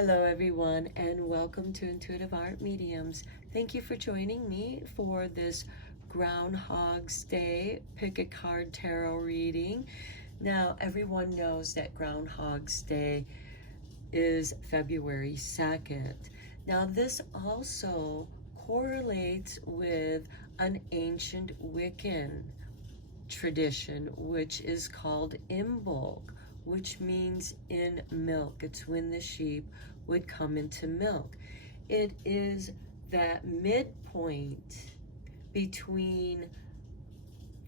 Hello everyone, and welcome to Intuitive Art Mediums. Thank you for joining me for this Groundhog's Day Pick a Card Tarot reading. Now, everyone knows that Groundhog's Day is February 2nd. Now, this also correlates with an ancient Wiccan tradition, which is called Imbolc, which means in milk. It's when the sheep would come into milk. It is that midpoint between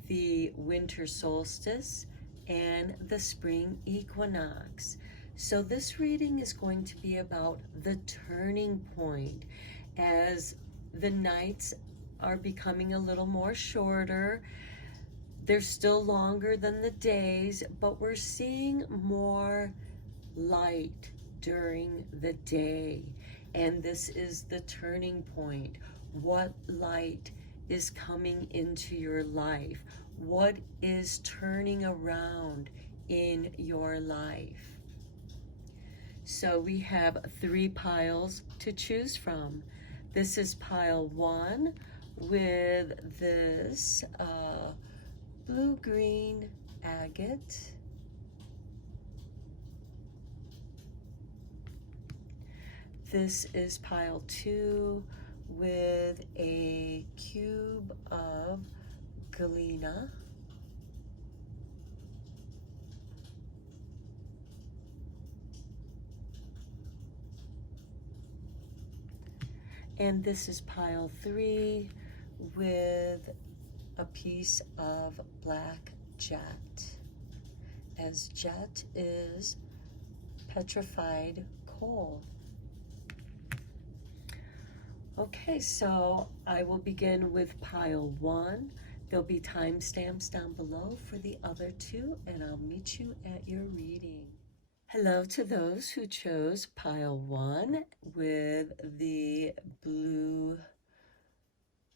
the winter solstice and the spring equinox. So this reading is going to be about the turning point as the nights are becoming a little more shorter. They're still longer than the days, but we're seeing more light during the day. And this is the turning point. What light is coming into your life? What is turning around in your life? So we have 3 piles to choose from. This is pile 1 with this blue-green agate. This is pile 2 with a cube of galena. And this is pile 3 with a piece of black jet, as jet is petrified coal. Okay, so I will begin with pile 1. There'll be timestamps down below for the other 2, and I'll meet you at your reading. Hello to those who chose pile 1 with the blue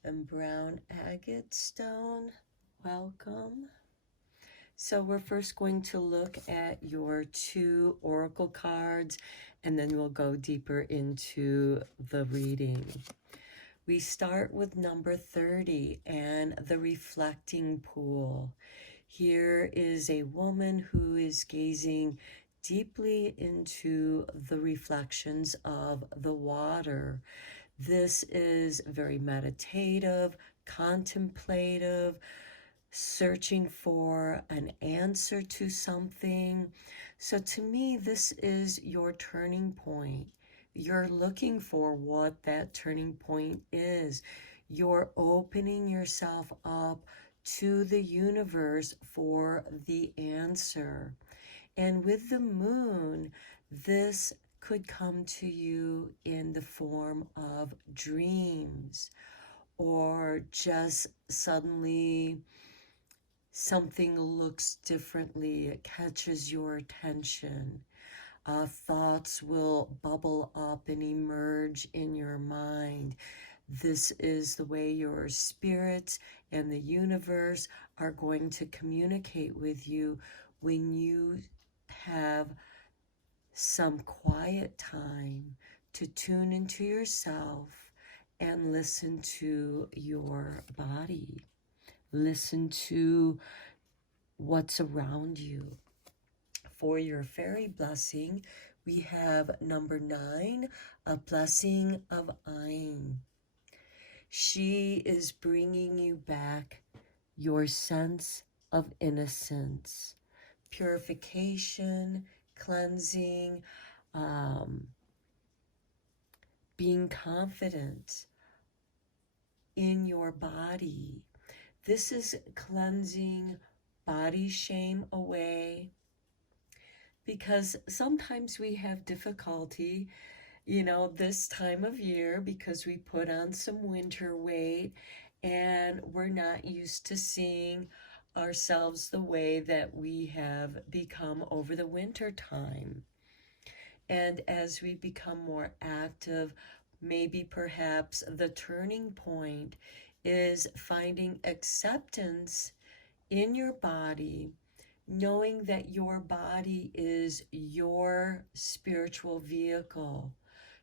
and brown agate stone. Welcome. So we're first going to look at your 2 oracle cards, and then we'll go deeper into the reading. We start with number 30 and the reflecting pool. Here is a woman who is gazing deeply into the reflections of the water. This is very meditative, contemplative, searching for an answer to something. So to me, this is your turning point. You're looking for what that turning point is. You're opening yourself up to the universe for the answer. And with the moon, this could come to you in the form of dreams, or just suddenly something looks differently. It catches your attention. Thoughts will bubble up and emerge in your mind. This is the way your spirits and the universe are going to communicate with you when you have some quiet time to tune into yourself and listen to your body. Listen to what's around you. For your fairy blessing, we have number 9, a blessing of Ein. She is bringing you back your sense of innocence, purification, cleansing, being confident in your body. This is cleansing body shame away, because sometimes we have difficulty, this time of year, because we put on some winter weight and we're not used to seeing ourselves the way that we have become over the winter time. And as we become more active, maybe perhaps the turning point is finding acceptance in your body knowing that your body is your spiritual vehicle.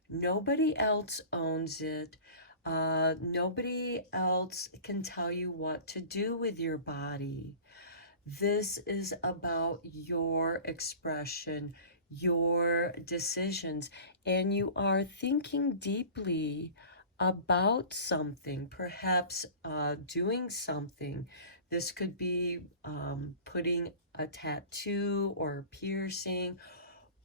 Nobody else owns it. Nobody else can tell you what to do with your body. This is about your expression, your decisions, and you are thinking deeply about something, perhaps doing something. This could be putting a tattoo or piercing,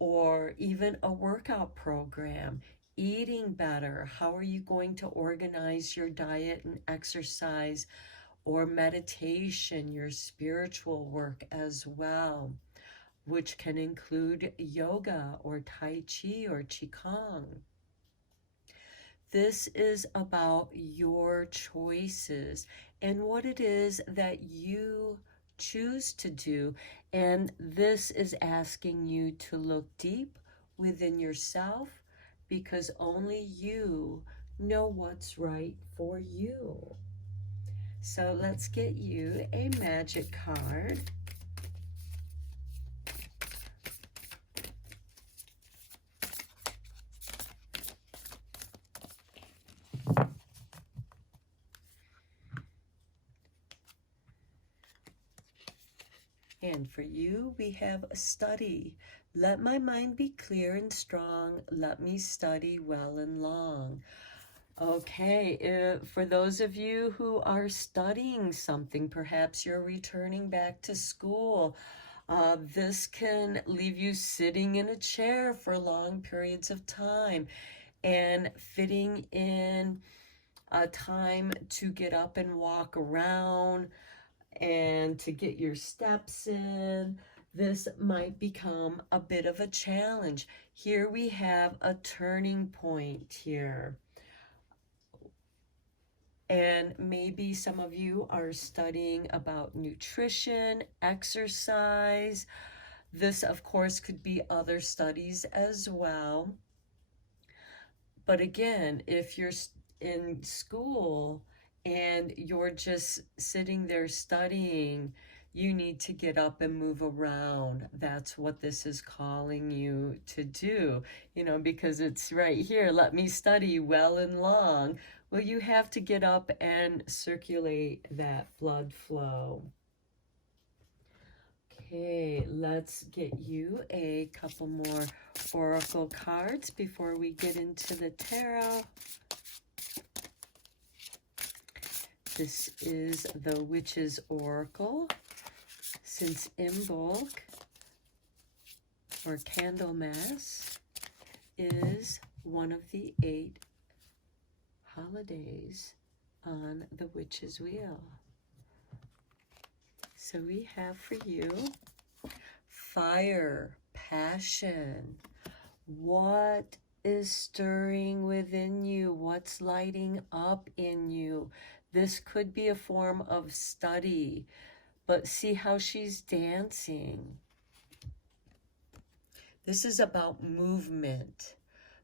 or even a workout program, eating better. How are you going to organize your diet and exercise, or meditation, your spiritual work as well, which can include yoga or Tai Chi or Qigong. This is about your choices and what it is that you choose to do. And this is asking you to look deep within yourself, because only you know what's right for you. So let's get you a magic card. And for you, we have a study. Let my mind be clear and strong. Let me study well and long. Okay, for those of you who are studying something, perhaps you're returning back to school, this can leave you sitting in a chair for long periods of time and fitting in a time to get up and walk around and to get your steps in. This might become a bit of a challenge. Here we have a turning point here. And maybe some of you are studying about nutrition, exercise. This, of course, could be other studies as well. But again, if you're in school and you're just sitting there studying, you need to get up and move around. That's what this is calling you to do, because it's right here. Let me study well and long. Well, you have to get up and circulate that blood flow. Okay, let's get you a couple more oracle cards before we get into the tarot. This is the Witch's Oracle. Since Imbolc, or Candlemas, is one of the 8 holidays on the Witch's Wheel. So we have for you fire, passion. What is stirring within you? What's lighting up in you? This could be a form of study, but see how she's dancing. This is about movement.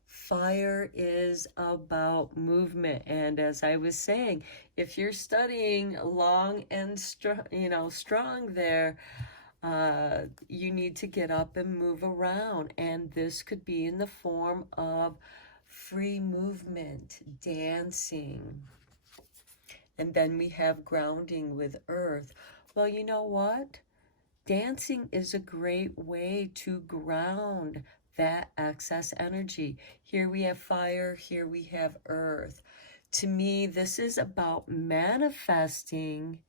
Fire is about movement. And as I was saying, if you're studying long and strong there, you need to get up and move around. And this could be in the form of free movement, dancing. And then we have grounding with earth. Well, you know what? Dancing is a great way to ground that excess energy. Here we have fire, here we have earth. To me, this is about manifesting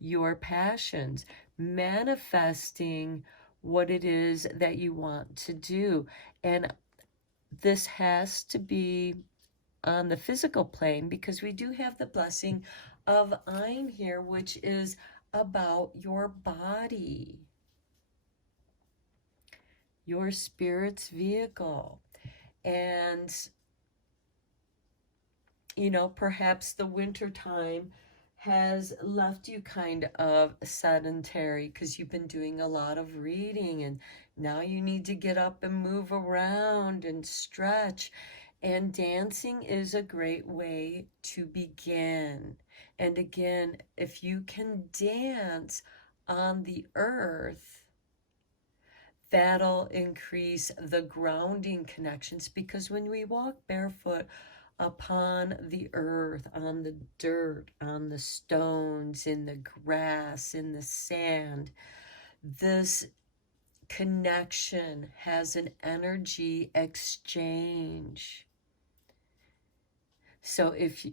your passions, manifesting what it is that you want to do. And this has to be on the physical plane, because we do have the blessing of Ein here, which is about your body, your spirit's vehicle. And perhaps the winter time has left you kind of sedentary because you've been doing a lot of reading, and now you need to get up and move around and stretch. And dancing is a great way to begin. And again, if you can dance on the earth, That'll increase the grounding connections, because when we walk barefoot upon the earth, on the dirt, on the stones, in the grass, in the sand, this connection has an energy exchange. So if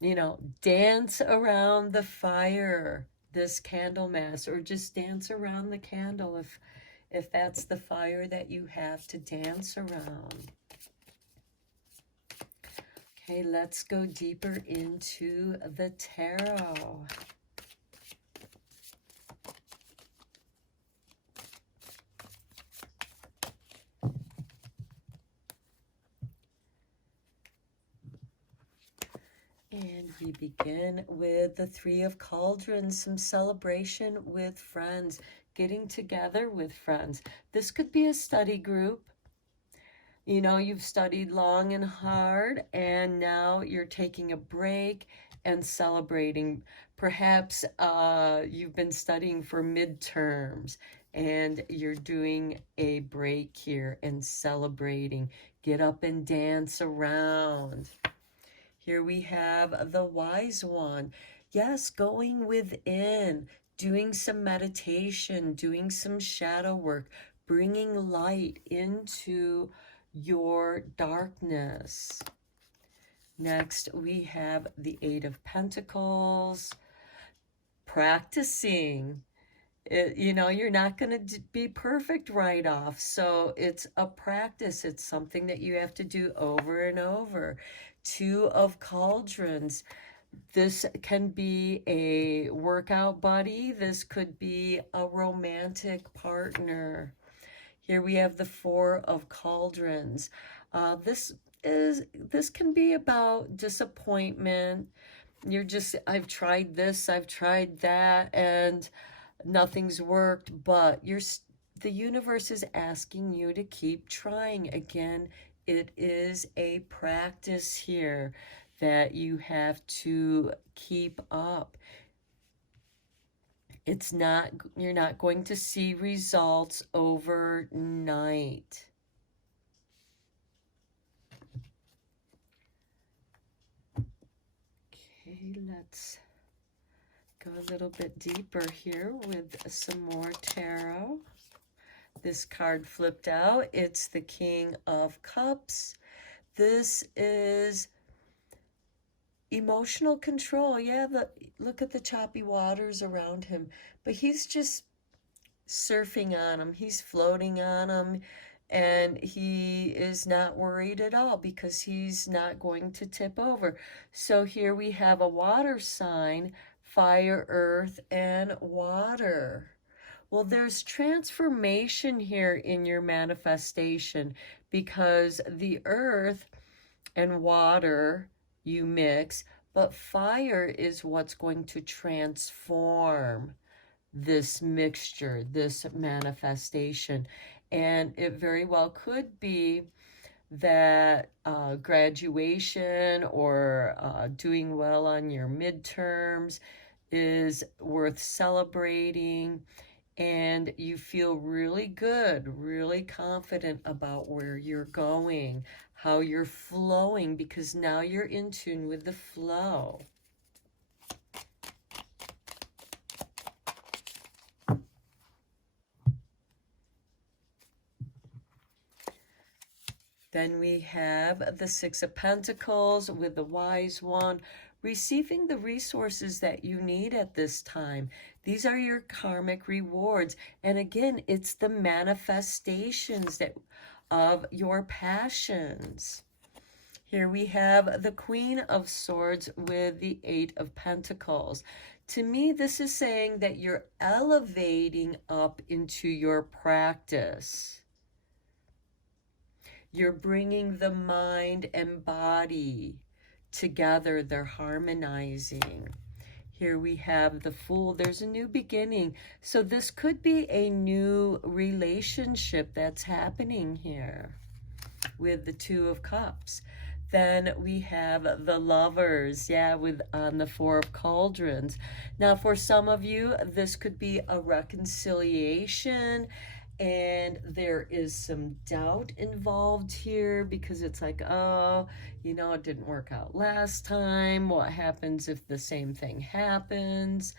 you know, dance around the fire, this candle mass, or just dance around the candle if that's the fire that you have to dance around. Okay, let's go deeper into the tarot. And we begin with the Three of Cauldrons, some celebration with friends, getting together with friends. This could be a study group. You know, you've studied long and hard, and now you're taking a break and celebrating. Perhaps you've been studying for midterms, and you're doing a break here and celebrating. Get up and dance around. Here we have the Wise One. Yes, going within, doing some meditation, doing some shadow work, bringing light into your darkness. Next, we have the Eight of Pentacles, practicing. You know, you're not going to be perfect right off. So it's a practice. It's something that you have to do over and over. Two of Cauldrons. This can be a workout buddy. This could be a romantic partner. Here we have the Four of Cauldrons. This can be about disappointment. You're just, I've tried this, I've tried that, and nothing's worked, but the universe is asking you to keep trying. Again, it is a practice here that you have to keep up. It's not, you're not going to see results overnight. Okay, let's go a little bit deeper here with some more tarot. This card flipped out. It's the King of Cups. This is emotional control. Yeah, look at the choppy waters around him. But he's just surfing on them. He's floating on them. And he is not worried at all because he's not going to tip over. So here we have a water sign, fire, earth, and water. Well, there's transformation here in your manifestation, because the earth and water you mix, but fire is what's going to transform this mixture, this manifestation. And it very well could be that graduation or doing well on your midterms is worth celebrating, and you feel really good, really confident about where you're going, how you're flowing, because now you're in tune with the flow. Then we have the Six of Pentacles with the Wise One, receiving the resources that you need at this time. These are your karmic rewards. And again, it's the manifestations of your passions. Here we have the Queen of Swords with the Eight of Pentacles. To me, this is saying that you're elevating up into your practice. You're bringing the mind and body together. They're harmonizing. Here we have the Fool. There's a new beginning. So this could be a new relationship that's happening here with the Two of Cups. Then we have the Lovers, yeah, on the Four of Cauldrons. Now, for some of you, this could be a reconciliation, And there is some doubt involved here because it's like, oh, you know, it didn't work out last time. What happens if the same thing happens?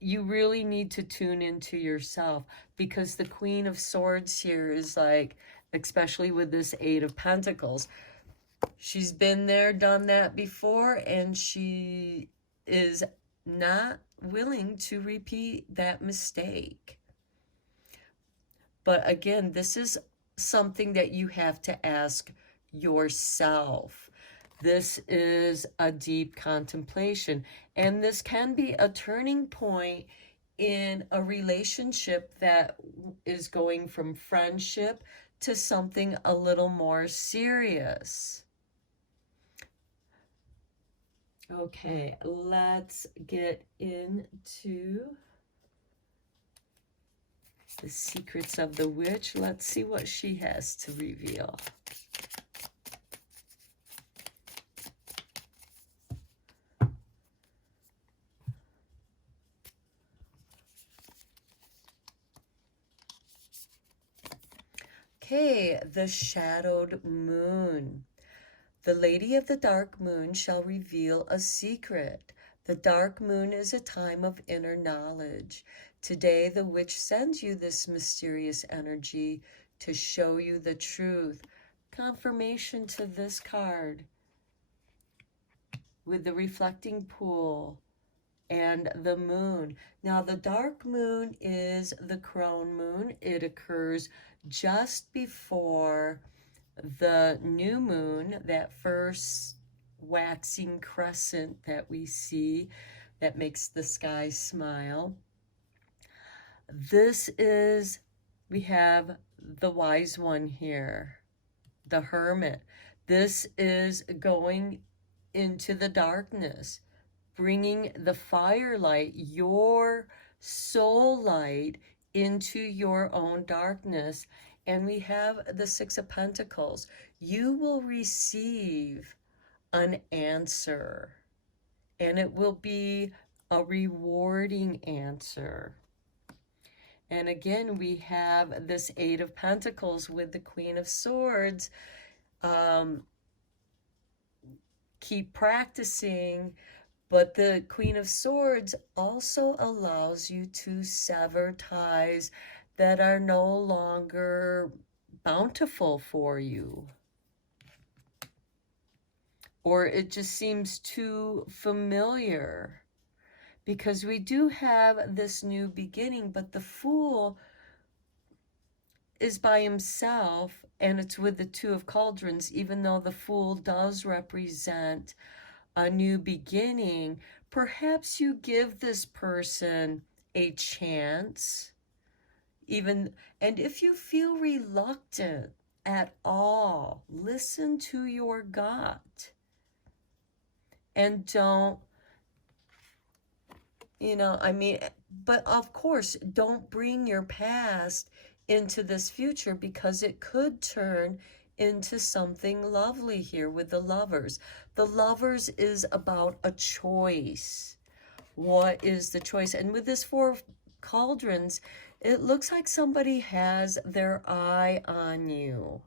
You really need to tune into yourself, because the Queen of Swords here is like, especially with this Eight of Pentacles, she's been there, done that before, and she is not willing to repeat that mistake. But again, this is something that you have to ask yourself. This is a deep contemplation, and this can be a turning point in a relationship that is going from friendship to something a little more serious. Okay, let's get into the secrets of the witch. Let's see what she has to reveal. Okay, the shadowed moon. The Lady of the Dark Moon shall reveal a secret. The dark moon is a time of inner knowledge. Today, the witch sends you this mysterious energy to show you the truth. Confirmation to this card with the reflecting pool and the moon. Now, the dark moon is the crone moon. It occurs just before the new moon, that first waxing crescent that we see that makes the sky smile. This is, we have the wise one here, the hermit. This is going into the darkness, bringing the firelight, your soul light, into your own darkness. And we have the Six of Pentacles. You will receive an answer, and it will be a rewarding answer. And again, we have this Eight of Pentacles with the Queen of Swords. Keep practicing, but the Queen of Swords also allows you to sever ties that are no longer bountiful for you, or it just seems too familiar, because we do have this new beginning, but the Fool is by himself, and it's with the Two of Cauldrons. Even though the Fool does represent a new beginning, perhaps you give this person a chance. And if you feel reluctant at all, listen to your gut, and don't, but of course, don't bring your past into this future, because it could turn into something lovely here with the Lovers. The Lovers is about a choice. What is the choice? And with this Four of Cauldrons, it looks like somebody has their eye on you.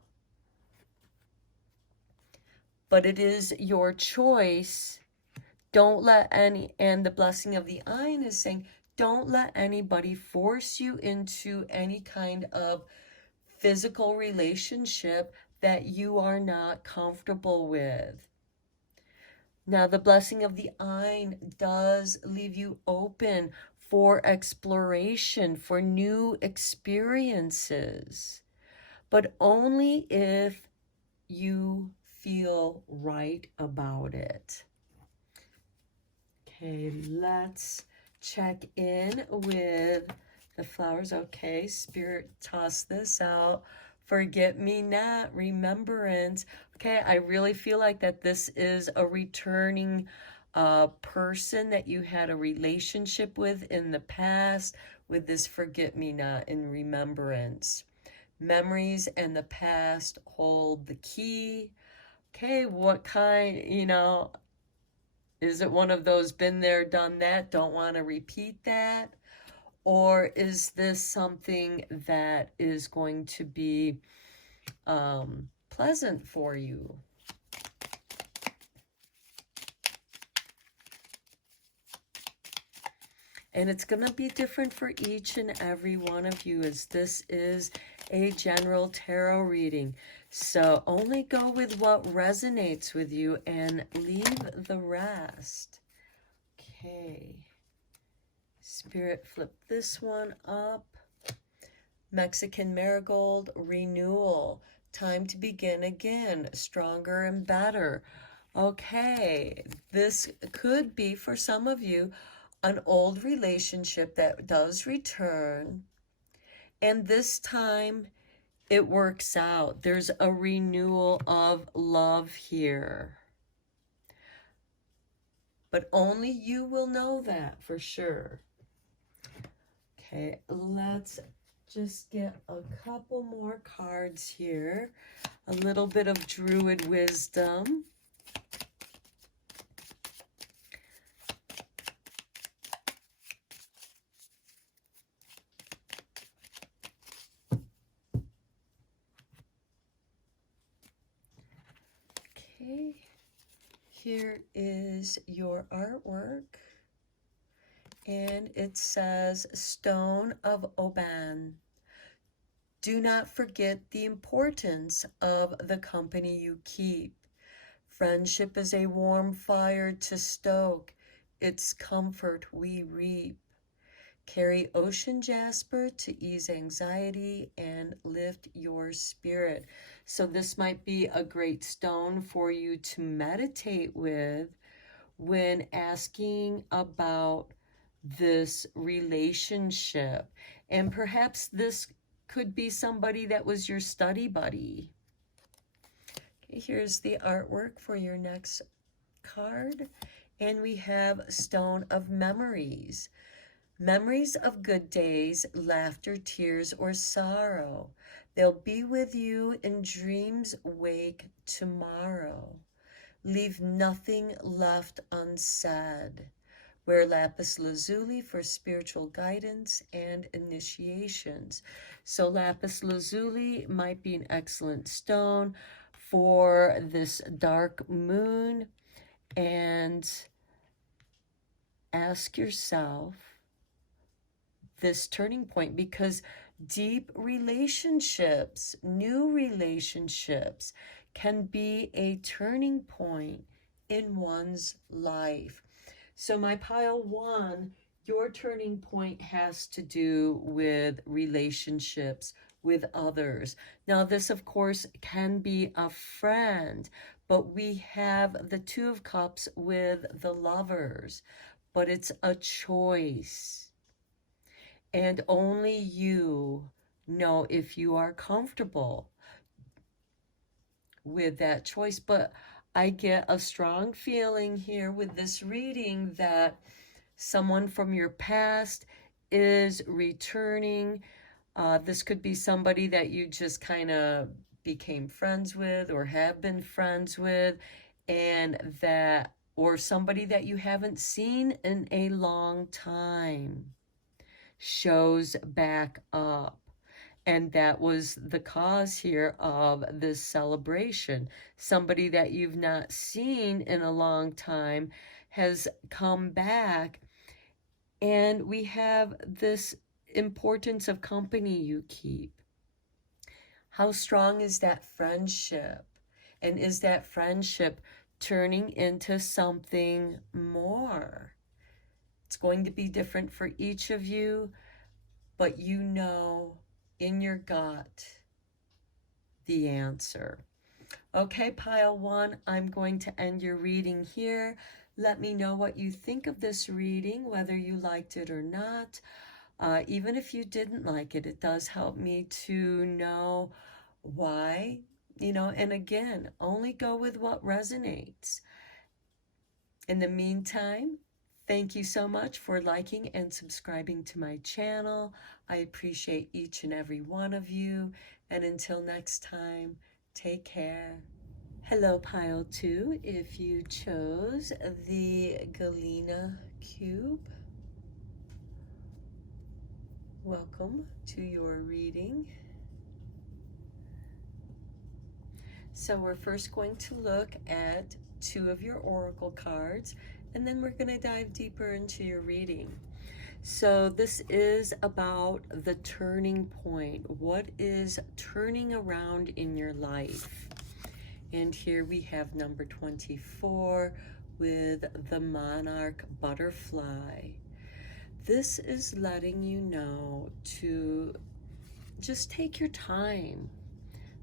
But it is your choice. Don't let any, and the Blessing of the Eye is saying, don't let anybody force you into any kind of physical relationship that you are not comfortable with. Now, the Blessing of the Eye does leave you open for exploration, for new experiences, but only if you feel right about it. Okay, let's check in with the flowers. Okay, Spirit, toss this out. Forget me not, remembrance. Okay, I really feel like that this is a returning person that you had a relationship with in the past, with this forget me not in remembrance. Memories and the past hold the key. Okay, what kind, is it one of those been there, done that, don't want to repeat that? Or is this something that is going to be pleasant for you? And it's going to be different for each and every one of you, as this is a general tarot reading. So only go with what resonates with you and leave the rest. Okay. Spirit, flip this one up. Mexican Marigold, renewal. Time to begin again, stronger and better. Okay, this could be for some of you an old relationship that does return, and this time it works out. There's a renewal of love here, but only you will know that for sure. Okay, let's just get a couple more cards here. A little bit of Druid wisdom. Okay, here is your artwork, and it says Stone of Oban. Do not forget the importance of the company you keep. Friendship is a warm fire to stoke, its comfort we reap. Carry ocean jasper to ease anxiety and lift your spirit. So this might be a great stone for you to meditate with when asking about this relationship. And perhaps this could be somebody that was your study buddy. Okay, here's the artwork for your next card. And we have Stone of Memories. Memories of good days, laughter, tears, or sorrow. They'll be with you in dreams wake tomorrow. Leave nothing left unsaid. Wear lapis lazuli for spiritual guidance and initiations. So lapis lazuli might be an excellent stone for this dark moon. And ask yourself this turning point, because deep relationships, new relationships, can be a turning point in one's life. So my pile one, your turning point has to do with relationships with others. Now this of course can be a friend, but we have the Two of Cups with the Lovers, but it's a choice. And only you know if you are comfortable with that choice. But I get a strong feeling here with this reading that someone from your past is returning. This could be somebody that you just kind of became friends with or have been friends with, and that, or somebody that you haven't seen in a long time shows back up. And that was the cause here of this celebration. Somebody that you've not seen in a long time has come back. And we have this importance of company you keep. How strong is that friendship? And is that friendship turning into something more? It's going to be different for each of you, but you know in your gut the answer. Okay, pile one, I'm going to end your reading here. Let me know what you think of this reading, whether you liked it or not. Even if you didn't like it, it does help me to know why, and again, only go with what resonates. In the meantime, thank you so much for liking and subscribing to my channel. I appreciate each and every one of you. And until next time, take care. Hello, pile two. If you chose the Galena cube, Welcome to your reading. So we're first going to look at 2 of your oracle cards, and then we're going to dive deeper into your reading. So this is about the turning point. What is turning around in your life? And here we have number 24 with the monarch butterfly. This is letting you know to just take your time.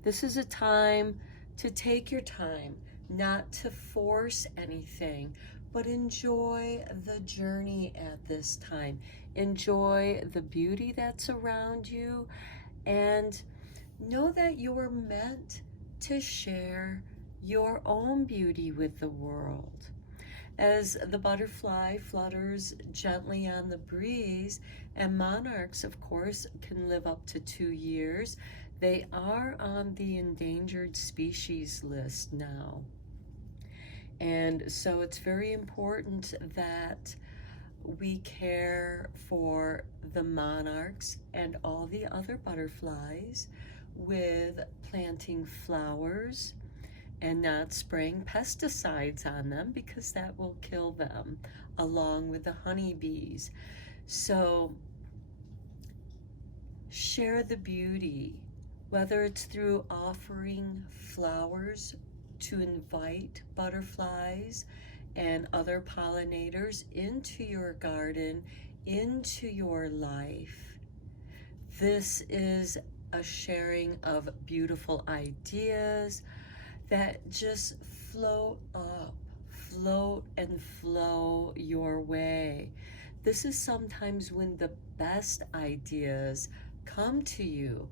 This is a time to take your time, not to force anything, but enjoy the journey at this time. Enjoy the beauty that's around you, and know that you're meant to share your own beauty with the world. As the butterfly flutters gently on the breeze, and monarchs, of course, can live up to 2 years, they are on the endangered species list now. And so it's very important that we care for the monarchs and all the other butterflies with planting flowers and not spraying pesticides on them, because that will kill them, along with the honeybees. So share the beauty, whether it's through offering flowers to invite butterflies and other pollinators into your garden, into your life. This is a sharing of beautiful ideas that just float up, float and flow your way. This is sometimes when the best ideas come to you,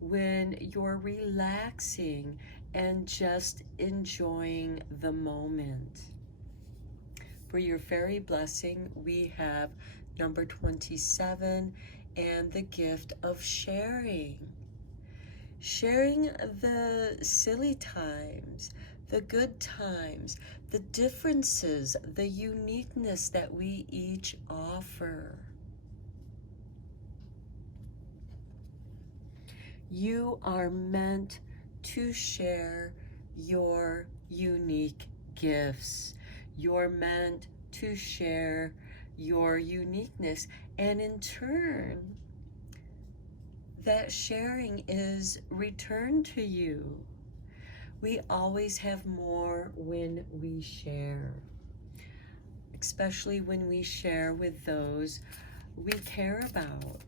when you're relaxing and just enjoying the moment. For your fairy blessing, we have number 27 and the gift of sharing. Sharing the silly times, the good times, the differences, the uniqueness that we each offer. You are meant to share your unique gifts. You're meant to share your uniqueness, and in turn, that sharing is returned to you. We always have more when we share, especially when we share with those we care about.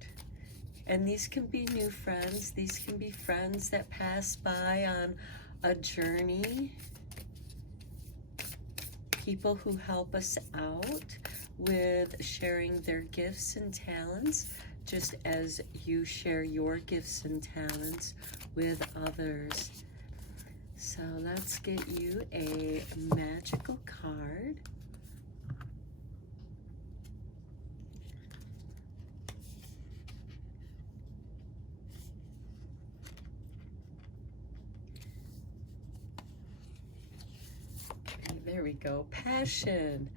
And these can be new friends. These can be friends that pass by on a journey. People who help us out with sharing their gifts and talents, just as you share your gifts and talents with others. So let's get you a magical card. Okay, there we go. Passion.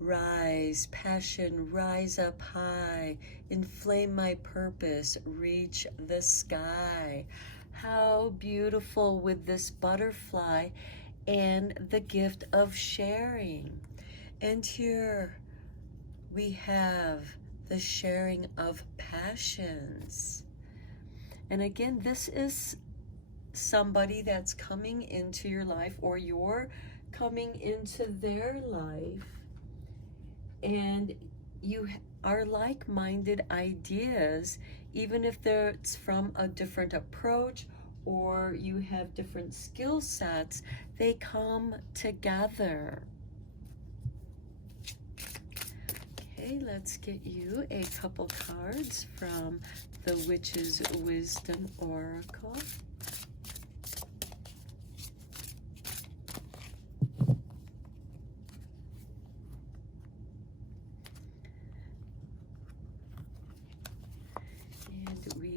Rise, passion, rise up high, inflame my purpose, reach the sky. How beautiful with this butterfly and the gift of sharing. And here we have the sharing of passions. And again, this is somebody that's coming into your life, or you're coming into their life, and you are like-minded ideas, even if it's from a different approach or you have different skill sets, they come together. Okay, let's get you a couple cards from the Witch's Wisdom Oracle.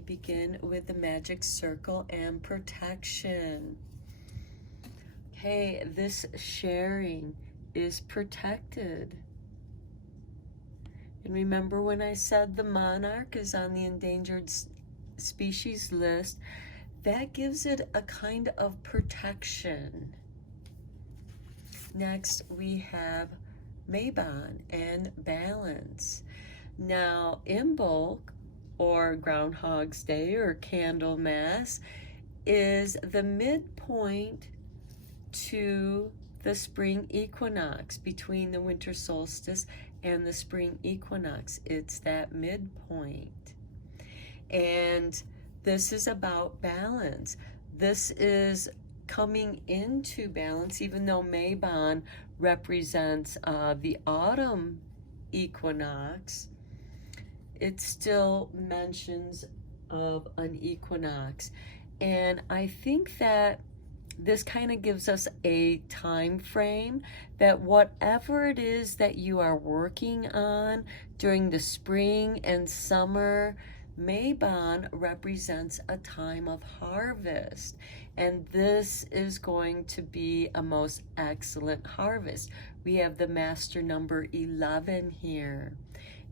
Begin with the magic circle and protection. Okay, this sharing is protected. And remember when I said the monarch is on the endangered species list, that gives it a kind of protection. Next, we have Mabon and balance. Now, Imbolc, or Groundhog's Day, or Candlemas, is the midpoint to the spring equinox, between the winter solstice and the spring equinox. It's that midpoint. And this is about balance. This is coming into balance, even though Mabon represents the autumn equinox. It still mentions of an equinox. And I think that this kind of gives us a time frame that whatever it is that you are working on during the spring and summer, Mabon represents a time of harvest. And this is going to be a most excellent harvest. We have the master number 11 here.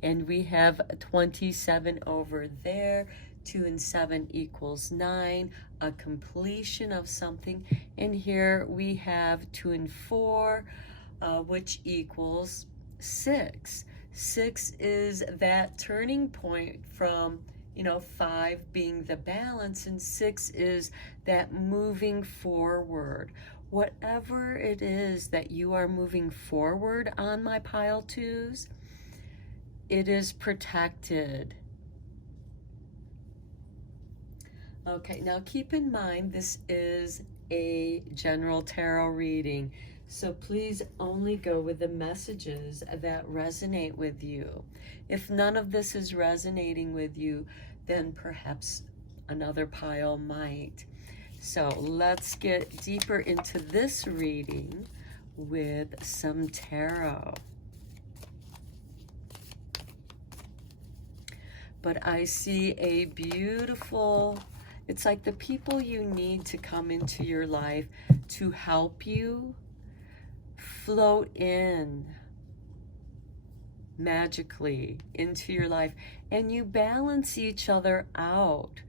And we have 27 over there. 2 and 7 equals 9, a completion of something. And here we have 2 and 4, which equals 6. 6 is that turning point from, 5 being the balance, and 6 is that moving forward. Whatever it is that you are moving forward on, my pile twos, it is protected. Okay, now keep in mind this is a general tarot reading, so please only go with the messages that resonate with you. If none of this is resonating with you, then perhaps another pile might. So let's get deeper into this reading with some tarot. But I see a beautiful, it's like the people you need to come into your life to help you float in magically into your life, and you balance each other out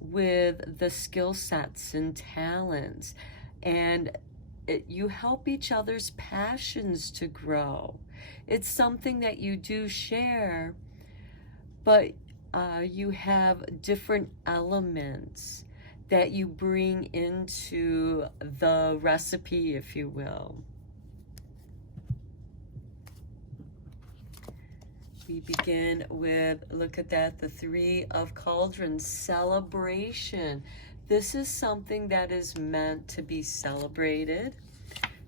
with the skill sets and talents, and you help each other's passions to grow. It's something that you do share, but you have different elements that you bring into the recipe, if you will. We begin with, look at that, the 3 of Cauldrons, celebration. This is something that is meant to be celebrated.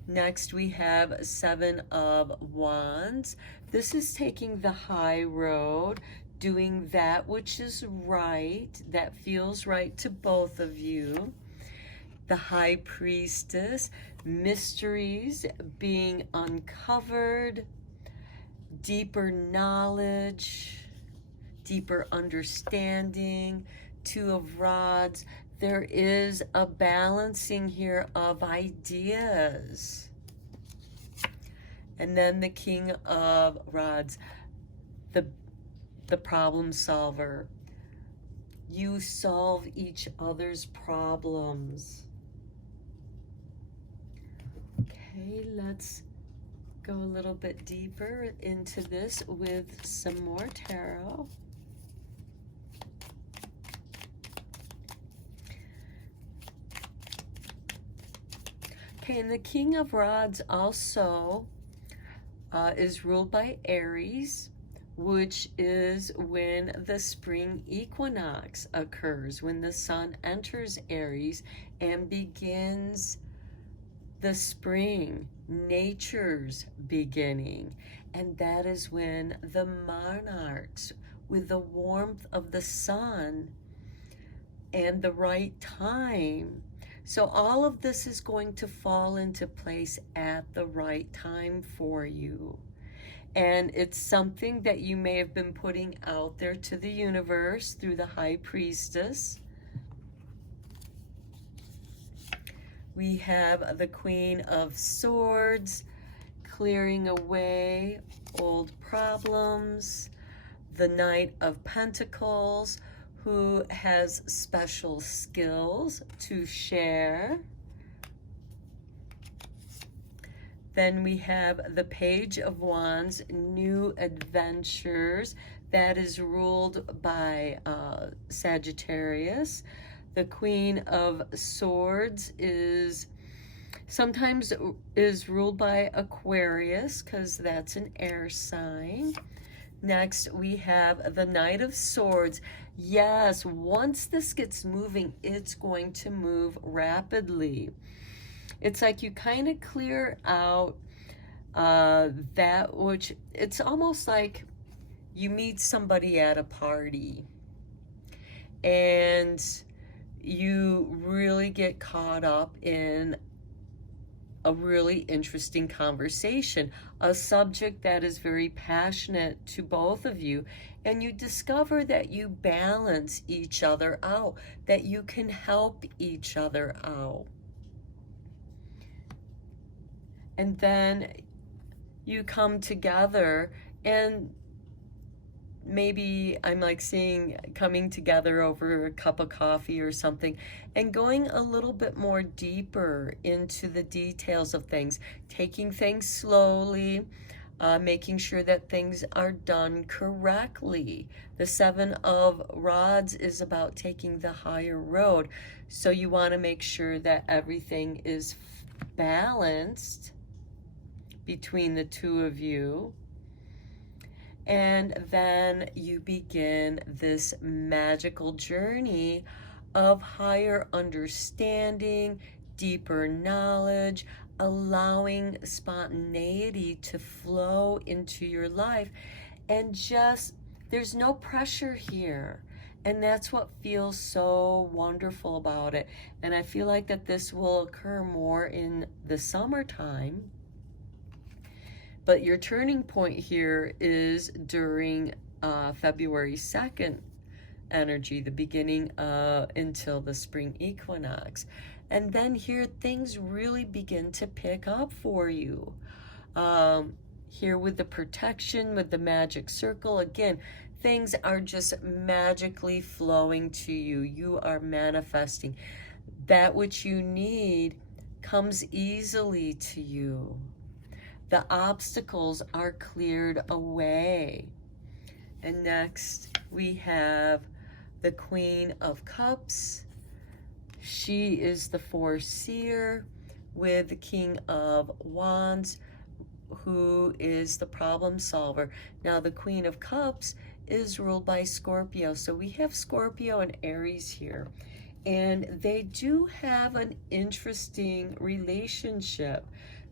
Next, we have 7 of Wands. This is taking the high road, doing that which is right, that feels right to both of you. The High Priestess, mysteries being uncovered, deeper knowledge, deeper understanding. 2 of Rods, there is a balancing here of ideas. And then the King of Rods, the problem solver. You solve each other's problems. Okay, let's go a little bit deeper into this with some more tarot. Okay, and the King of Rods also is ruled by Aries, which is when the spring equinox occurs, when the sun enters Aries and begins the spring, nature's beginning. And that is when the monarchs, with the warmth of the sun and the right time. So all of this is going to fall into place at the right time for you. And it's something that you may have been putting out there to the universe through the High Priestess. We have the Queen of Swords, clearing away old problems, the Knight of Pentacles, who has special skills to share. Then we have the Page of Wands, New Adventures. That is ruled by Sagittarius. The Queen of Swords is sometimes is ruled by Aquarius, because that's an air sign. Next, we have the Knight of Swords. Yes, once this gets moving, it's going to move rapidly. It's like you kind of clear out that which, it's almost like you meet somebody at a party and you really get caught up in a really interesting conversation, a subject that is very passionate to both of you, and you discover that you balance each other out, that you can help each other out. And then you come together, and maybe I'm like seeing coming together over a cup of coffee or something and going a little bit more deeper into the details of things, taking things slowly, making sure that things are done correctly. The Seven of Rods is about taking the higher road. So you want to make sure that everything is balanced between the two of you. And then you begin this magical journey of higher understanding, deeper knowledge, allowing spontaneity to flow into your life. And just, there's no pressure here. And that's what feels so wonderful about it. And I feel like that this will occur more in the summertime. But your turning point here is during February 2nd energy, the beginning until the spring equinox. And then here things really begin to pick up for you. Here with the protection, with the magic circle, again, things are just magically flowing to you. You are manifesting. That which you need comes easily to you. The obstacles are cleared away. And next we have the Queen of Cups. She is the foreseer, with the King of Wands, who is the problem solver. Now the Queen of Cups is ruled by Scorpio. So we have Scorpio and Aries here. And they do have an interesting relationship,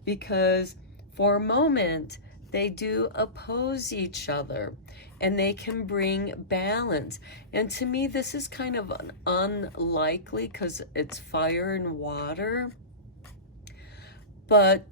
because for a moment, they do oppose each other, and they can bring balance. And to me, this is kind of unlikely, because it's fire and water. But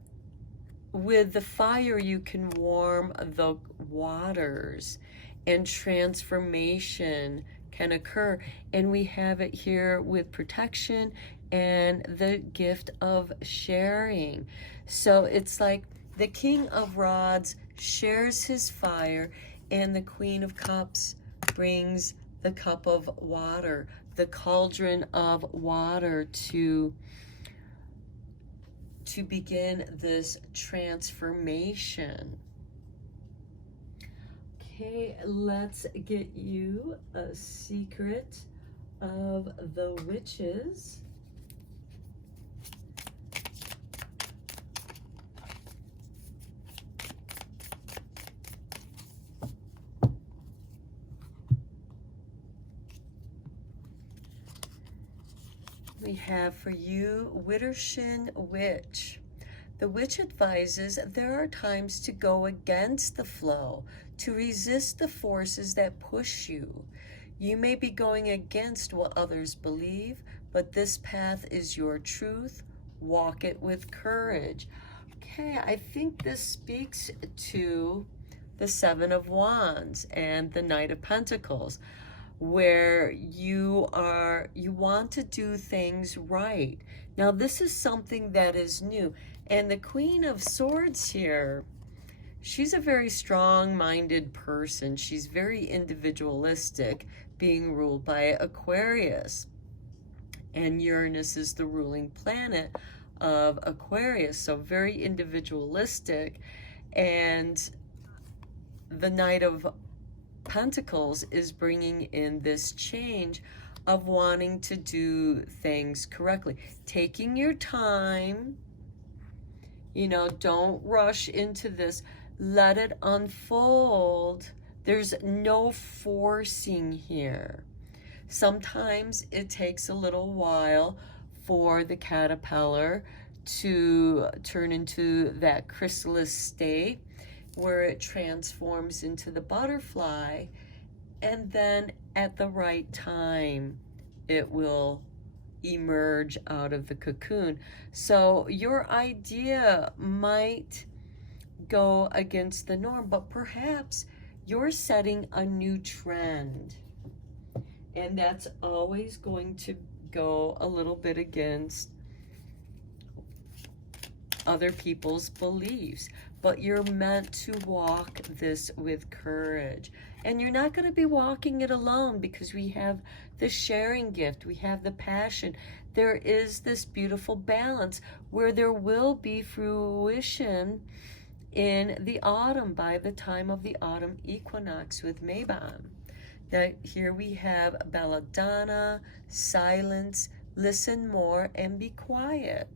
with the fire, you can warm the waters, and transformation can occur. And we have it here with protection and the gift of sharing. So it's like the King of Rods shares his fire, and the Queen of Cups brings the cup of water, the cauldron of water, to begin this transformation. Okay, let's get you a secret of the witches. We have for you Widdershin Witch. The witch advises there are times to go against the flow, to resist the forces that push you. You may be going against what others believe, but this path is your truth. Walk it with courage. Okay, I think this speaks to the Seven of Wands and the Knight of Pentacles, where you want to do things right. Now, this is something that is new. And the Queen of Swords here, she's a very strong-minded person. She's very individualistic, being ruled by Aquarius. And Uranus is the ruling planet of Aquarius, so very individualistic. And the Knight of Pentacles is bringing in this change of wanting to do things correctly, taking your time. You know, don't rush into this. Let it unfold. There's no forcing here. Sometimes it takes a little while for the caterpillar to turn into that chrysalis state where it transforms into the butterfly, and then at the right time it will emerge out of the cocoon. So your idea might go against the norm, but perhaps you're setting a new trend. And that's always going to go a little bit against other people's beliefs. But you're meant to walk this with courage. And you're not going to be walking it alone, because we have the sharing gift, we have the passion. There is this beautiful balance where there will be fruition in the autumn, by the time of the autumn equinox with Mabon. Now, here we have belladonna, silence, listen more, and be quiet.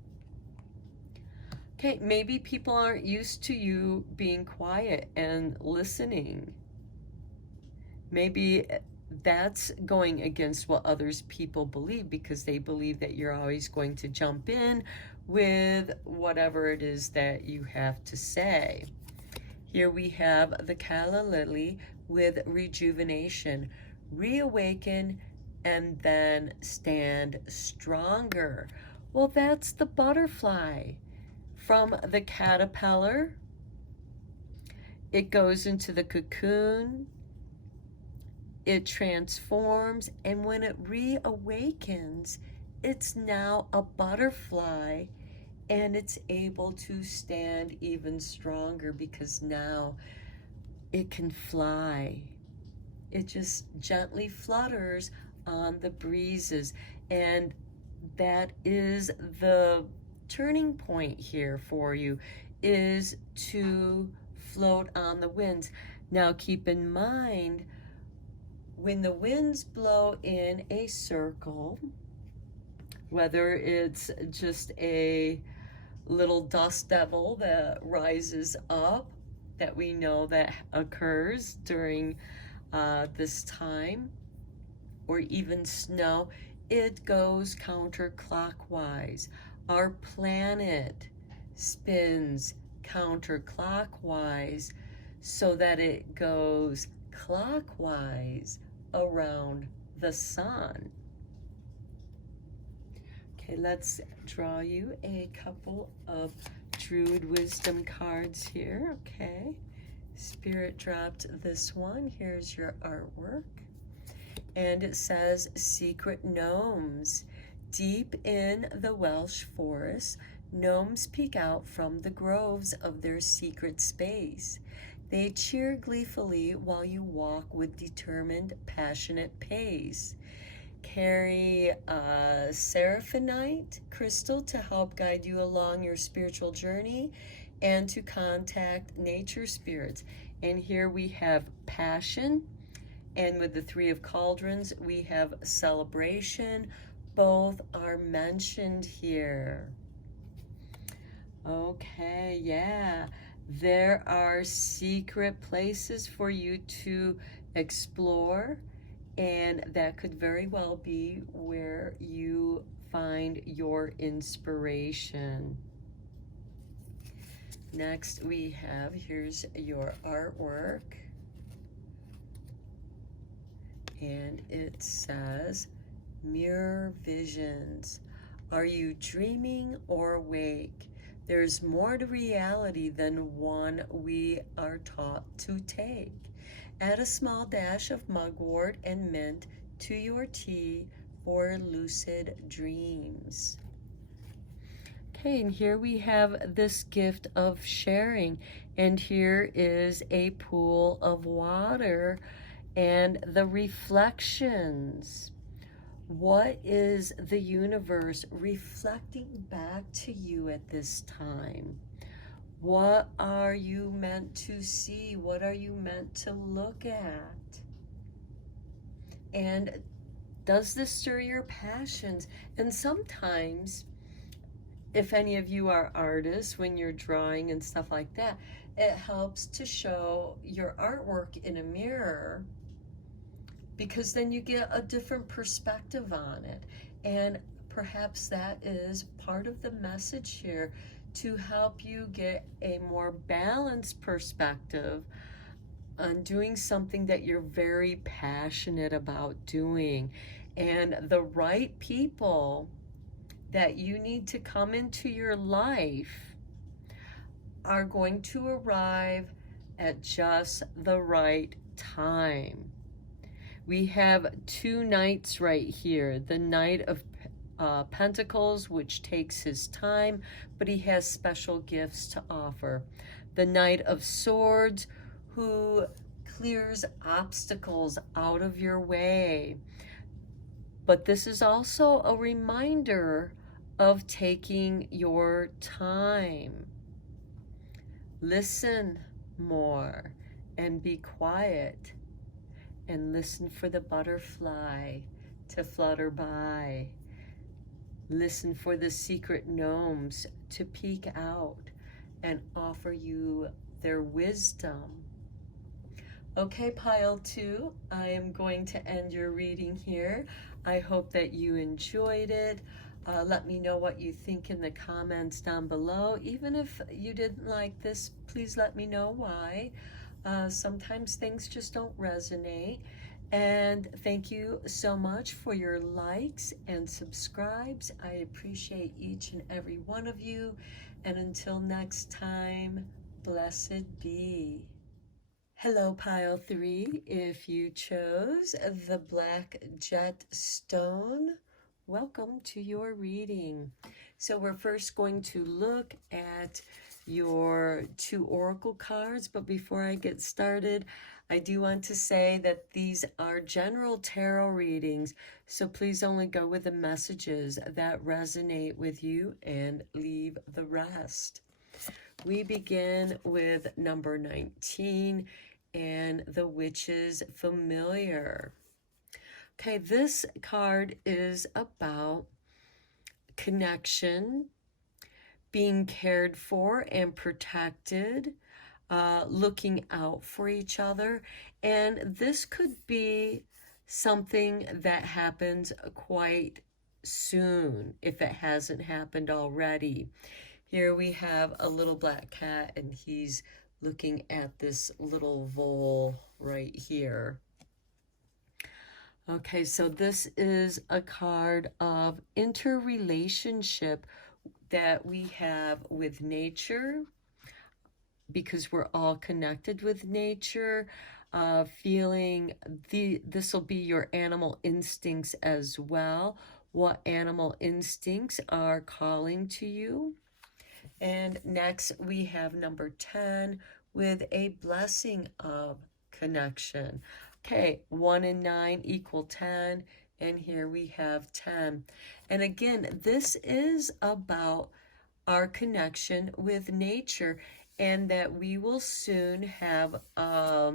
Okay, maybe people aren't used to you being quiet and listening. Maybe that's going against what others people believe, because they believe that you're always going to jump in with whatever it is that you have to say. Here we have the calla lily with rejuvenation, reawaken, and then stand stronger. Well, that's the butterfly. From the caterpillar, it goes into the cocoon, it transforms, and when it reawakens, it's now a butterfly, and it's able to stand even stronger, because now it can fly. It just gently flutters on the breezes, and that is the turning point here for you, is to float on the winds. Now keep in mind, when the winds blow in a circle, whether it's just a little dust devil that rises up, that we know that occurs during this time, or even snow, it goes counterclockwise. Our planet spins counterclockwise so that it goes clockwise around the sun. Okay, let's draw you a couple of Druid Wisdom cards here. Okay, Spirit dropped this one. Here's your artwork. And it says, secret gnomes. Deep in the Welsh forest, gnomes peek out from the groves of their secret space. They cheer gleefully while you walk with determined, passionate pace. Carry a seraphinite crystal to help guide you along your spiritual journey and to contact nature spirits. And here we have passion, and with the Three of Cauldrons, we have celebration. Both are mentioned here. Okay, yeah. There are secret places for you to explore, and that could very well be where you find your inspiration. Next we have, here's your artwork, and it says, mirror visions. Are you dreaming or awake? There's more to reality than one we are taught to take. Add a small dash of mugwort and mint to your tea for lucid dreams. Okay, and here we have this gift of sharing, and here is a pool of water and the reflections. What is the universe reflecting back to you at this time? What are you meant to see? What are you meant to look at? And does this stir your passions? And sometimes, if any of you are artists, when you're drawing and stuff like that, it helps to show your artwork in a mirror, because then you get a different perspective on it. And perhaps that is part of the message here, to help you get a more balanced perspective on doing something that you're very passionate about doing. And the right people that you need to come into your life are going to arrive at just the right time. We have two knights right here. The Knight of Pentacles, which takes his time, but he has special gifts to offer. The Knight of Swords, who clears obstacles out of your way. But this is also a reminder of taking your time. Listen more and be quiet, and listen for the butterfly to flutter by. Listen for the secret gnomes to peek out and offer you their wisdom. Okay, pile 2, I am going to end your reading here. I hope that you enjoyed it. Let me know what you think in the comments down below. Even if you didn't like this, please let me know why. Sometimes things just don't resonate. And thank you so much for your likes and subscribes. I appreciate each and every one of you. And until next time, blessed be. Hello, pile 3. If you chose the Black Jet Stone, welcome to your reading. So we're first going to look at your 2 oracle cards, but before I get started, I do want to say that these are general tarot readings, so please only go with the messages that resonate with you and leave the rest. We begin with number 19 and the Witch's Familiar. Okay, this card is about connection, being cared for and protected, looking out for each other. And this could be something that happens quite soon if it hasn't happened already. Here we have a little black cat, and he's looking at this little vole right here. Okay, so this is a card of interrelationship that we have with nature, because we're all connected with nature. Feeling this will be your animal instincts as well. What animal instincts are calling to you? And next we have number 10 with a blessing of connection. Okay, 1 and 9 equal 10, and here we have 10. And again, this is about our connection with nature, and that we will soon have a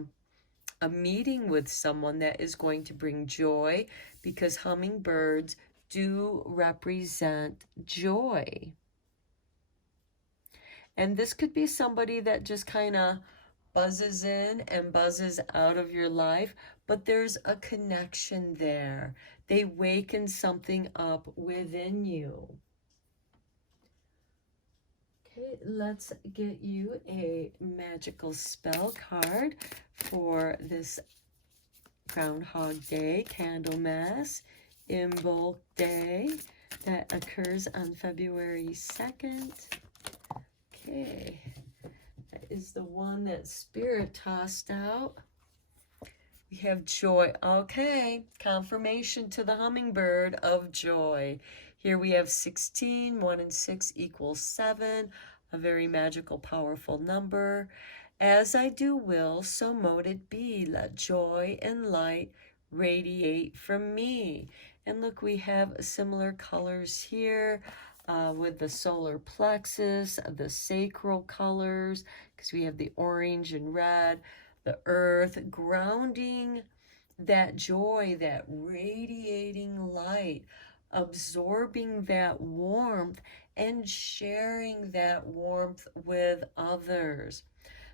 meeting with someone that is going to bring joy, because hummingbirds do represent joy. And this could be somebody that just kind of buzzes in and buzzes out of your life, but there's a connection there. They waken something up within you. Okay, let's get you a magical spell card for this Groundhog Day, Candlemas, Imbolc Day that occurs on February 2nd. Okay, that is the one that Spirit tossed out. We have joy. Okay, confirmation to the hummingbird of joy. Here we have 16. 1 and 6 equals 7, a very magical, powerful number. As I do will, so mote it be. Let joy and light radiate from me. And look, we have similar colors here with the solar plexus, the sacral colors, because we have the orange and red, the earth, grounding that joy, that radiating light, absorbing that warmth and sharing that warmth with others.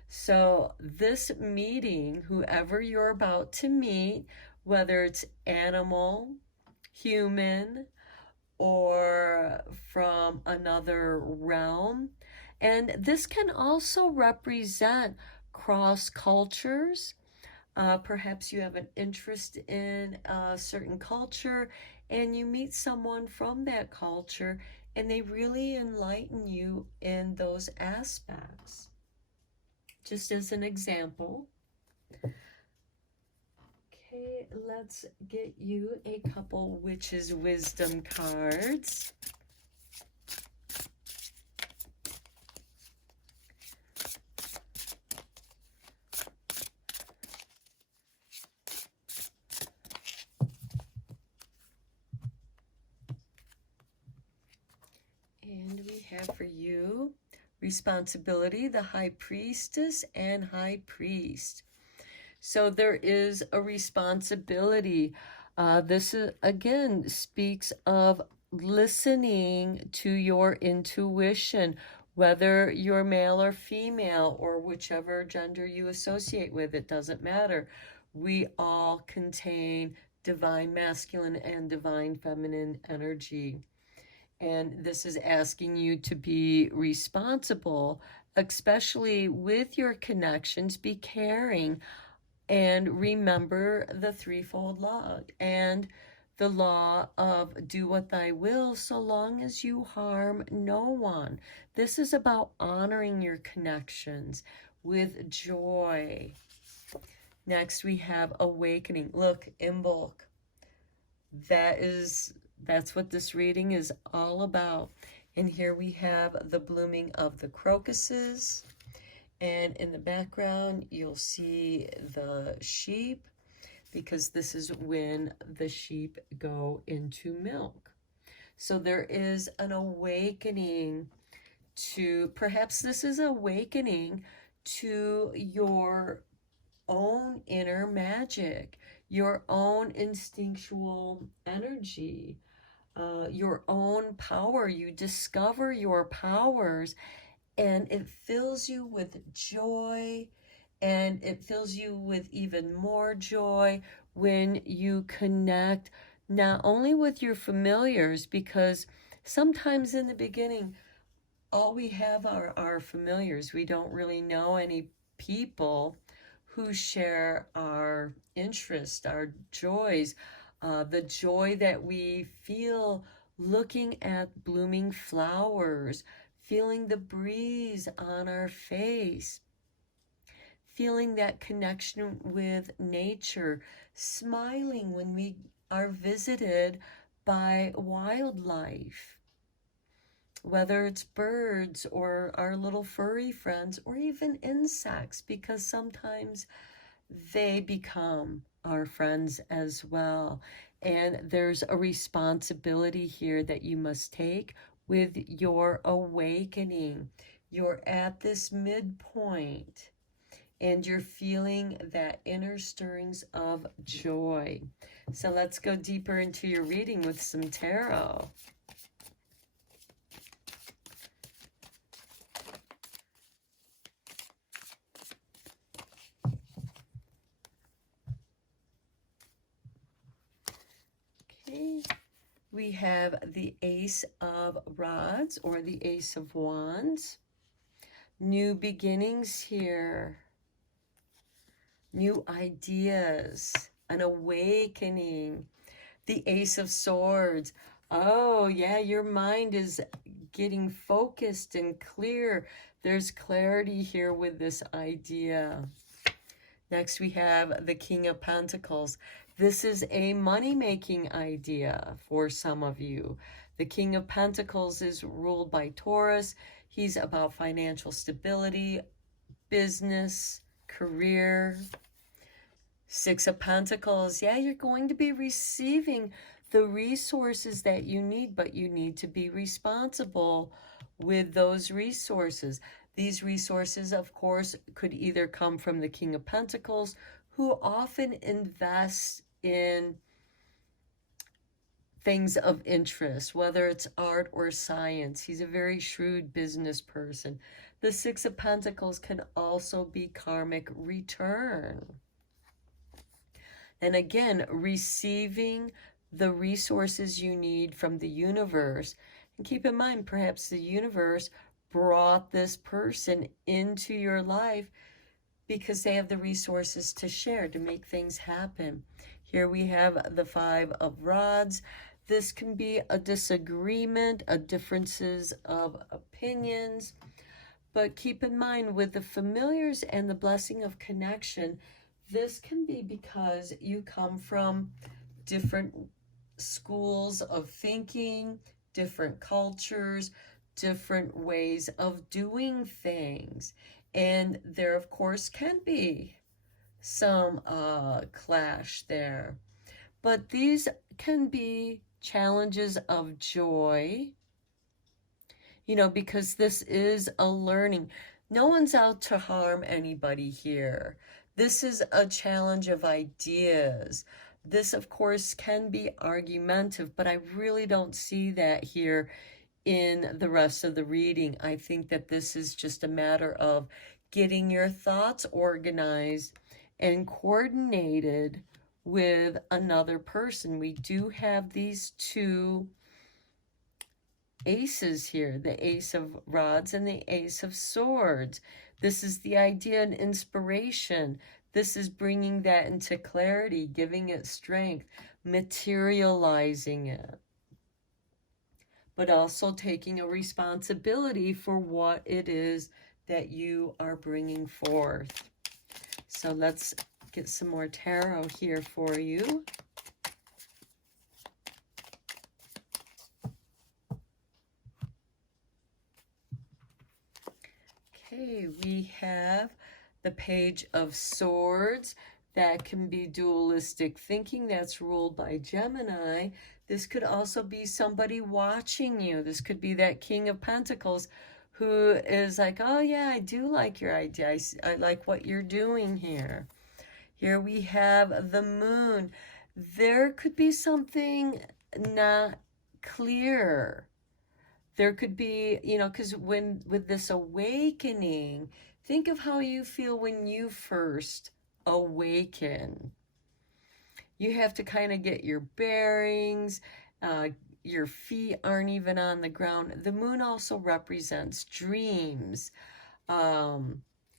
So this meeting, whoever you're about to meet, whether it's animal, human, or from another realm, and this can also represent cross cultures. Perhaps you have an interest in a certain culture and you meet someone from that culture and they really enlighten you in those aspects. Just as an example. Okay, let's get you a couple Witch's Wisdom cards. And we have for you responsibility, the High Priestess and High Priest. So there is a responsibility. This again speaks of listening to your intuition, whether you're male or female or whichever gender you associate with, it doesn't matter. We all contain divine masculine and divine feminine energy. And this is asking you to be responsible, especially with your connections, be caring, and remember the threefold law and the law of do what thy will so long as you harm no one. This is about honoring your connections with joy. Next we have awakening. Look, Imbolc. That's what this reading is all about. And here we have the blooming of the crocuses. And in the background, you'll see the sheep, because this is when the sheep go into milk. So there is an awakening to, perhaps this is awakening to your own inner magic, your own instinctual energy, your own power. You discover your powers and it fills you with joy, and it fills you with even more joy when you connect not only with your familiars, because sometimes in the beginning all we have are our familiars. We don't really know any people who share our interests, our joys, the joy that we feel looking at blooming flowers, feeling the breeze on our face, feeling that connection with nature, smiling when we are visited by wildlife, whether it's birds or our little furry friends or even insects, because sometimes they become our friends as well. And there's a responsibility here that you must take with your awakening. You're at this midpoint and you're feeling that inner stirrings of joy. So let's go deeper into your reading with some tarot. Okay, we have the Ace of Rods or the Ace of Wands. New beginnings here. New ideas, an awakening. The Ace of Swords. Oh, yeah, your mind is getting focused and clear. There's clarity here with this idea. Next, we have the King of Pentacles. This is a money-making idea for some of you. The King of Pentacles is ruled by Taurus. He's about financial stability, business, career. Six of Pentacles, yeah, you're going to be receiving the resources that you need, but you need to be responsible with those resources. These resources, of course, could either come from the King of Pentacles, who often invests in things of interest, whether it's art or science. He's a very shrewd business person. The Six of Pentacles can also be karmic return. And again, receiving the resources you need from the universe. And keep in mind, perhaps the universe brought this person into your life because they have the resources to share, to make things happen. Here we have the Five of Rods. This can be a disagreement, a differences of opinions. But keep in mind, with the familiars and the blessing of connection, this can be because you come from different schools of thinking, different cultures, different ways of doing things. And there, of course, can be some clash there. But these can be challenges of joy, you know, because this is a learning. No one's out to harm anybody here. This is a challenge of ideas. This, of course, can be argumentative, but I really don't see that here in the rest of the reading. I think that this is just a matter of getting your thoughts organized and coordinated with another person. We do have these two aces here, the Ace of Rods and the Ace of Swords. This is the idea and inspiration. This is bringing that into clarity, giving it strength, materializing it, but also taking a responsibility for what it is that you are bringing forth. So let's get some more tarot here for you. Okay, we have the Page of Swords. That can be dualistic thinking. That's ruled by Gemini. This could also be somebody watching you. This could be that King of Pentacles who is like, oh yeah, I do like your idea. I like what you're doing here. Here we have the Moon. There could be something not clear. There could be, you know, because with this awakening, think of how you feel when you first awaken. You have to kind of get your bearings. Your feet aren't even on the ground. The moon also represents dreams,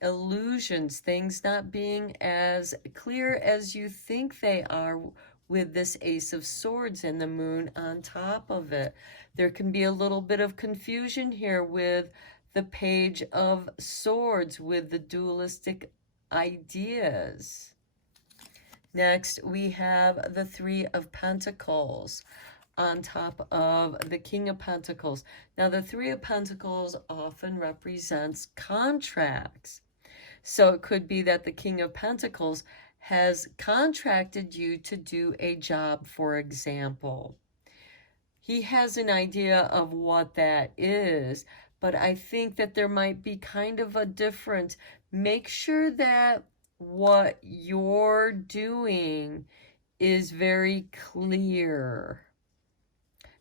illusions, things not being as clear as you think they are with this Ace of Swords and the moon on top of it. There can be a little bit of confusion here with the Page of Swords, with the dualistic ideas. Next, we have the Three of Pentacles on top of the King of Pentacles. Now, the Three of Pentacles often represents contracts. So it could be that the King of Pentacles has contracted you to do a job, for example. He has an idea of what that is, but I think that there might be kind of a difference. Make sure that what you're doing is very clear,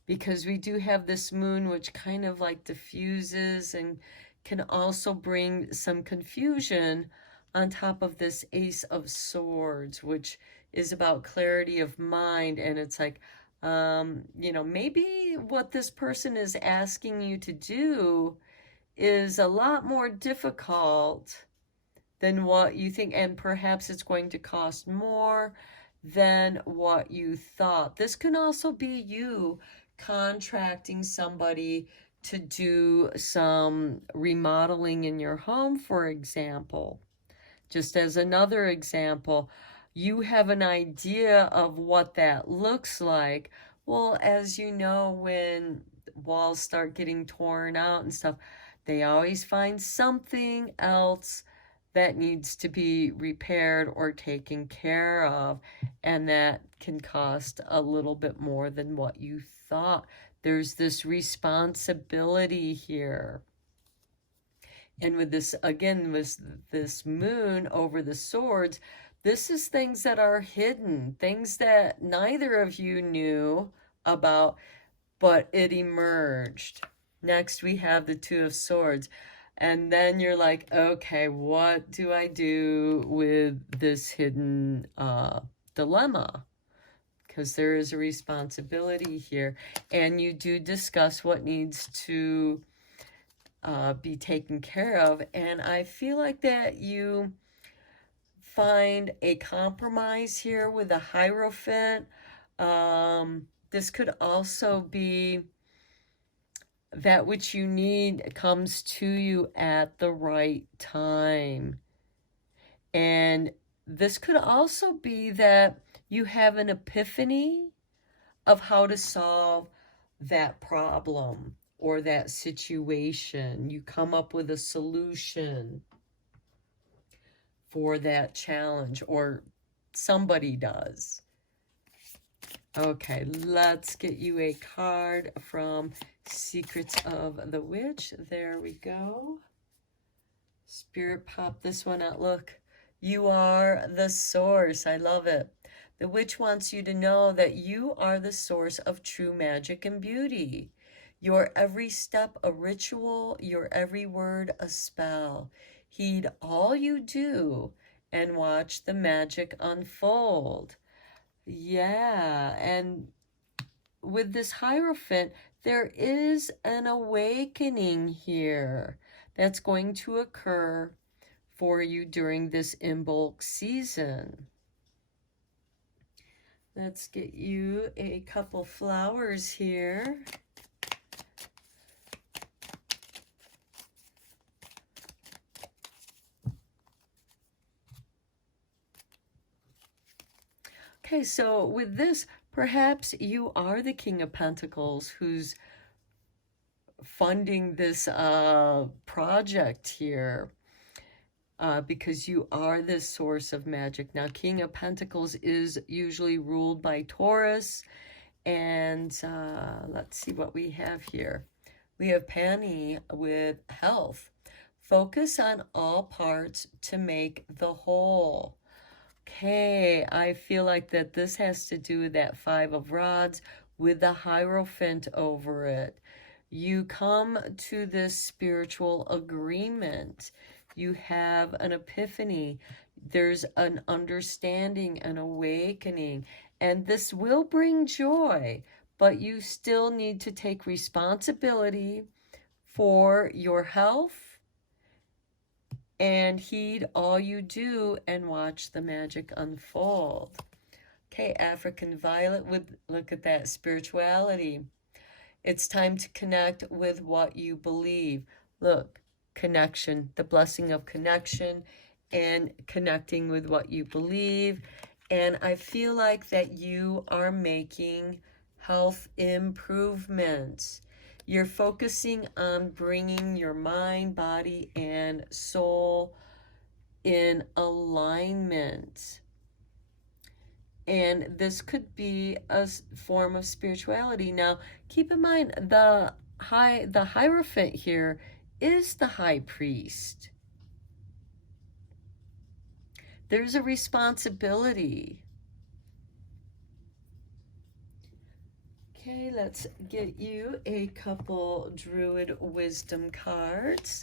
because we do have this moon which kind of like diffuses and can also bring some confusion on top of this Ace of Swords, which is about clarity of mind. And it's like, you know, maybe what this person is asking you to do is a lot more difficult than what you think, and perhaps it's going to cost more than what you thought. This can also be you contracting somebody to do some remodeling in your home, for example. Just as another example, you have an idea of what that looks like. Well, as you know, when walls start getting torn out and stuff, they always find something else that needs to be repaired or taken care of, and that can cost a little bit more than what you thought. There's this responsibility here. And with this, again, with this moon over the swords, this is things that are hidden, things that neither of you knew about, but it emerged. Next, we have the Two of Swords. And then you're like, okay, what do I do with this hidden dilemma? Because there is a responsibility here. And you do discuss what needs to be taken care of. And I feel like that you find a compromise here with a Hierophant. This could also be that which you need comes to you at the right time. And this could also be that you have an epiphany of how to solve that problem or that situation. You come up with a solution for that challenge, or somebody does. Okay, let's get you a card from Secrets of the Witch. There we go. Spirit, pop this one out. Look, you are the source. I love it. The witch wants you to know that you are the source of true magic and beauty. Your every step a ritual, your every word a spell. Heed all you do and watch the magic unfold. Yeah, and with this Hierophant, there is an awakening here that's going to occur for you during this Imbolc season. Let's get you a couple flowers here. Okay, so with this, perhaps you are the King of Pentacles who's funding this project here, because you are this source of magic. Now, King of Pentacles is usually ruled by Taurus, and let's see what we have here. We have Penny with health. Focus on all parts to make the whole. Okay, I feel like that this has to do with that Five of Rods with the Hierophant over it. You come to this spiritual agreement. You have an epiphany. There's an understanding, an awakening, and this will bring joy, but you still need to take responsibility for your health and heed all you do and watch the magic unfold. Okay, African Violet, look at that spirituality. It's time to connect with what you believe. Look, connection, the blessing of connection and connecting with what you believe. And I feel like that you are making health improvements. You're focusing on bringing your mind, body, and soul in alignment. And this could be a form of spirituality. Now, keep in mind, the Hierophant here is the High Priest. There's a responsibility. Okay, let's get you a couple Druid Wisdom cards.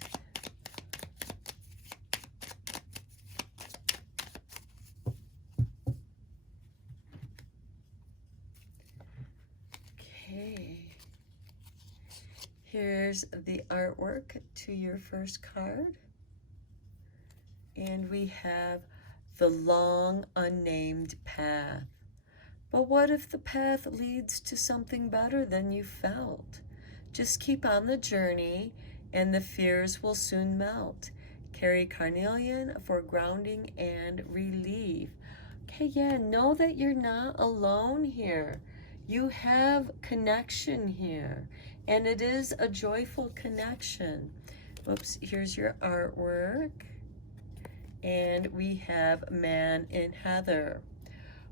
Okay. Here's the artwork to your first card. And we have the long unnamed path. But what if the path leads to something better than you felt? Just keep on the journey and the fears will soon melt. Carry carnelian for grounding and relief. Okay, yeah, know that you're not alone here. You have connection here. And it is a joyful connection. Oops, here's your artwork. And we have Man in Heather.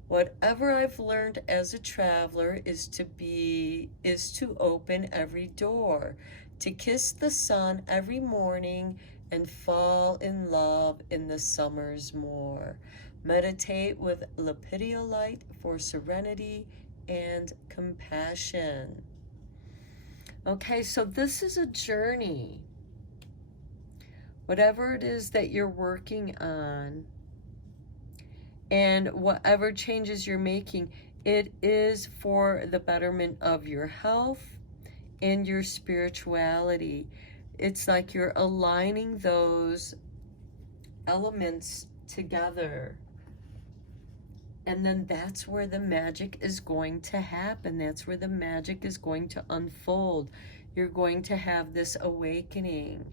Whatever I've learned as a traveler is to open every door, to kiss the sun every morning and fall in love in the summers more. Meditate with lepidolite for serenity and compassion. Okay, so this is a journey. Whatever it is that you're working on, and whatever changes you're making, it is for the betterment of your health and your spirituality. It's like you're aligning those elements together. And then that's where the magic is going to happen. That's where the magic is going to unfold. You're going to have this awakening.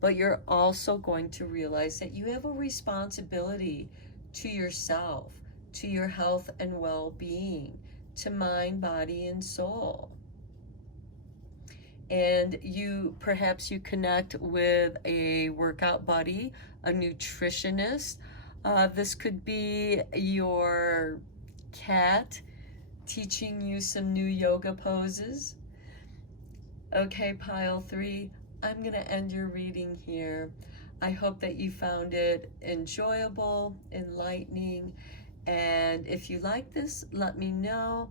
But you're also going to realize that you have a responsibility to yourself, to your health and well-being, to mind, body, and soul. And perhaps you connect with a workout buddy, a nutritionist. This could be your cat teaching you some new yoga poses. Okay, pile 3, I'm going to end your reading here. I hope that you found it enjoyable, enlightening, and if you like this, let me know.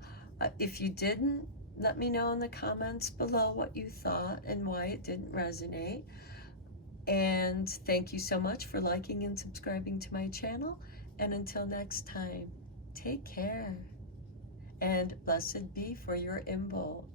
If you didn't, let me know in the comments below what you thought and why it didn't resonate. And thank you so much for liking and subscribing to my channel. And until next time, take care. And blessed be for your Imbolc.